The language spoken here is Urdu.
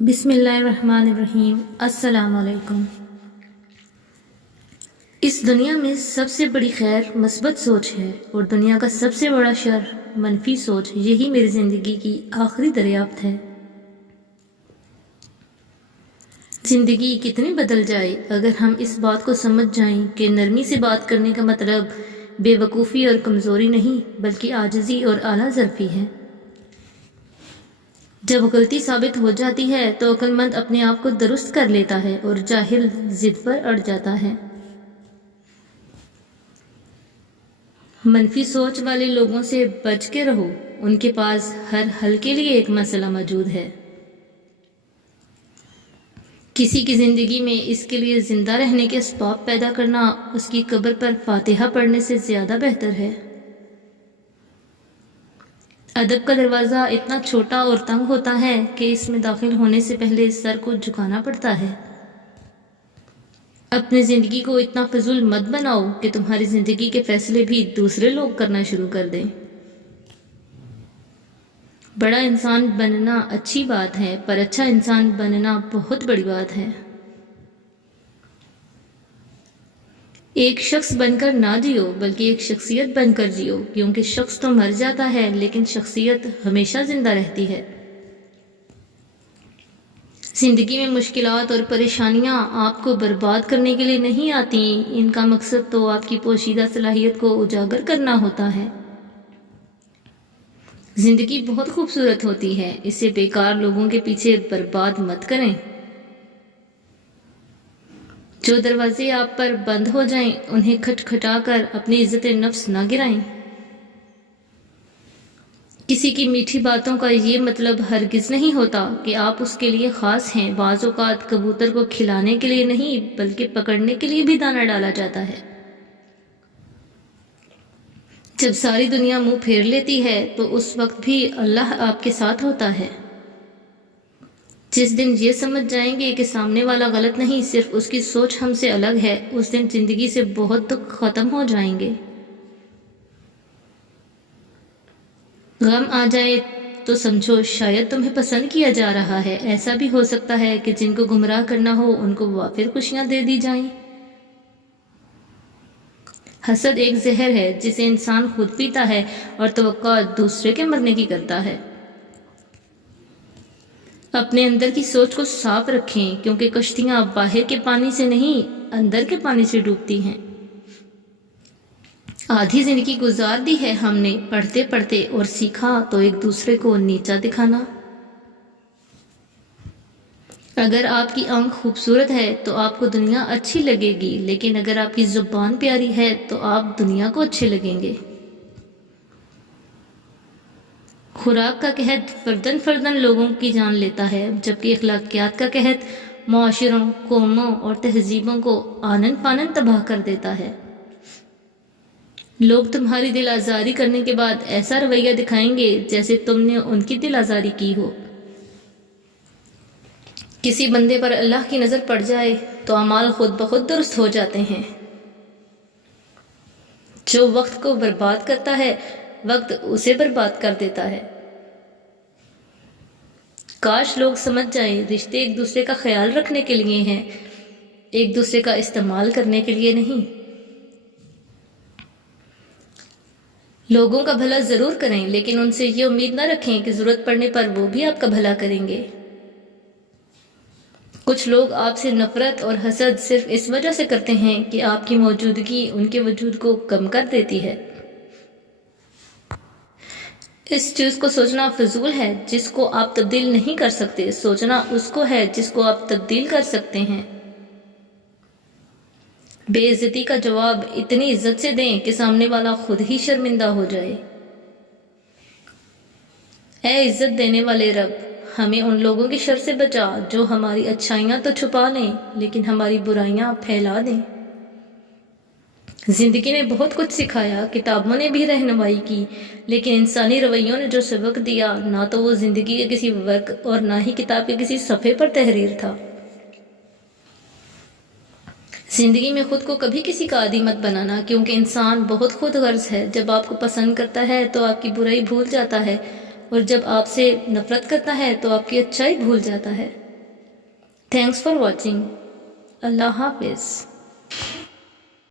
بسم اللہ الرحمن الرحیم۔ السلام علیکم۔ اس دنیا میں سب سے بڑی خیر مثبت سوچ ہے اور دنیا کا سب سے بڑا شر منفی سوچ۔ یہی میری زندگی کی آخری دریافت ہے۔ زندگی کتنی بدل جائے اگر ہم اس بات کو سمجھ جائیں کہ نرمی سے بات کرنے کا مطلب بے وقوفی اور کمزوری نہیں بلکہ عاجزی اور اعلیٰ ظرفی ہے۔ جب غلطی ثابت ہو جاتی ہے تو عقل مند اپنے آپ کو درست کر لیتا ہے اور جاہل ضد پر اڑ جاتا ہے۔ منفی سوچ والے لوگوں سے بچ کے رہو، ان کے پاس ہر حل کے لیے ایک مسئلہ موجود ہے۔ کسی کی زندگی میں اس کے لیے زندہ رہنے کے اسباب پیدا کرنا اس کی قبر پر فاتحہ پڑھنے سے زیادہ بہتر ہے۔ ادب کا دروازہ اتنا چھوٹا اور تنگ ہوتا ہے کہ اس میں داخل ہونے سے پہلے سر کو جھکانا پڑتا ہے۔ اپنی زندگی کو اتنا فضول مت بناؤ کہ تمہاری زندگی کے فیصلے بھی دوسرے لوگ کرنا شروع کر دیں۔ بڑا انسان بننا اچھی بات ہے پر اچھا انسان بننا بہت بڑی بات ہے۔ ایک شخص بن کر نہ جیو بلکہ ایک شخصیت بن کر جیو، کیونکہ شخص تو مر جاتا ہے لیکن شخصیت ہمیشہ زندہ رہتی ہے۔ زندگی میں مشکلات اور پریشانیاں آپ کو برباد کرنے کے لیے نہیں آتی، ان کا مقصد تو آپ کی پوشیدہ صلاحیت کو اجاگر کرنا ہوتا ہے۔ زندگی بہت خوبصورت ہوتی ہے، اسے بیکار لوگوں کے پیچھے برباد مت کریں۔ جو دروازے آپ پر بند ہو جائیں انہیں کھٹکھٹا کر اپنی عزت نفس نہ گرائیں۔ کسی کی میٹھی باتوں کا یہ مطلب ہرگز نہیں ہوتا کہ آپ اس کے لیے خاص ہیں۔ بعض اوقات کبوتر کو کھلانے کے لیے نہیں بلکہ پکڑنے کے لیے بھی دانہ ڈالا جاتا ہے۔ جب ساری دنیا منہ پھیر لیتی ہے تو اس وقت بھی اللہ آپ کے ساتھ ہوتا ہے۔ جس دن یہ سمجھ جائیں گے کہ سامنے والا غلط نہیں، صرف اس کی سوچ ہم سے الگ ہے، اس دن زندگی سے بہت دکھ ختم ہو جائیں گے۔ غم آ جائے تو سمجھو شاید تمہیں پسند کیا جا رہا ہے۔ ایسا بھی ہو سکتا ہے کہ جن کو گمراہ کرنا ہو ان کو وافر خوشیاں دے دی جائیں۔ حسد ایک زہر ہے جسے انسان خود پیتا ہے اور توقع دوسرے کے مرنے کی کرتا ہے۔ اپنے اندر کی سوچ کو صاف رکھیں، کیونکہ کشتیاں باہر کے پانی سے نہیں اندر کے پانی سے ڈوبتی ہیں۔ آدھی زندگی گزار دی ہے ہم نے پڑھتے پڑھتے اور سیکھا تو ایک دوسرے کو نیچا دکھانا۔ اگر آپ کی آنکھ خوبصورت ہے تو آپ کو دنیا اچھی لگے گی، لیکن اگر آپ کی زبان پیاری ہے تو آپ دنیا کو اچھے لگیں گے۔ خوراک کا قحط فردن فردن لوگوں کی جان لیتا ہے، جبکہ اخلاقیات کا قحط معاشروں، قوموں اور تہذیبوں کو آنن فانن تباہ کر دیتا ہے۔ لوگ تمہاری دل آزاری کرنے کے بعد ایسا رویہ دکھائیں گے جیسے تم نے ان کی دل آزاری کی ہو۔ کسی بندے پر اللہ کی نظر پڑ جائے تو اعمال خود بخود درست ہو جاتے ہیں۔ جو وقت کو برباد کرتا ہے وقت اسے برباد کر دیتا ہے۔ کاش لوگ سمجھ جائیں رشتے ایک دوسرے کا خیال رکھنے کے لیے ہیں، ایک دوسرے کا استعمال کرنے کے لیے نہیں۔ لوگوں کا بھلا ضرور کریں لیکن ان سے یہ امید نہ رکھیں کہ ضرورت پڑنے پر وہ بھی آپ کا بھلا کریں گے۔ کچھ لوگ آپ سے نفرت اور حسد صرف اس وجہ سے کرتے ہیں کہ آپ کی موجودگی ان کے وجود کو کم کر دیتی ہے۔ اس چیز کو سوچنا فضول ہے جس کو آپ تبدیل نہیں کر سکتے، سوچنا اس کو ہے جس کو آپ تبدیل کر سکتے ہیں۔ بے عزتی کا جواب اتنی عزت سے دیں کہ سامنے والا خود ہی شرمندہ ہو جائے۔ اے عزت دینے والے رب، ہمیں ان لوگوں کی شر سے بچا جو ہماری اچھائیاں تو چھپا لیں لیکن ہماری برائیاں پھیلا دیں۔ زندگی نے بہت کچھ سکھایا، کتابوں نے بھی رہنمائی کی، لیکن انسانی رویوں نے جو سبق دیا نہ تو وہ زندگی کے کسی ورق اور نہ ہی کتاب کے کسی صفحے پر تحریر تھا۔ زندگی میں خود کو کبھی کسی کا عادی مت بنانا، کیونکہ انسان بہت خود غرض ہے۔ جب آپ کو پسند کرتا ہے تو آپ کی برائی بھول جاتا ہے، اور جب آپ سے نفرت کرتا ہے تو آپ کی اچھائی بھول جاتا ہے۔ Thanks for watching. اللہ حافظ.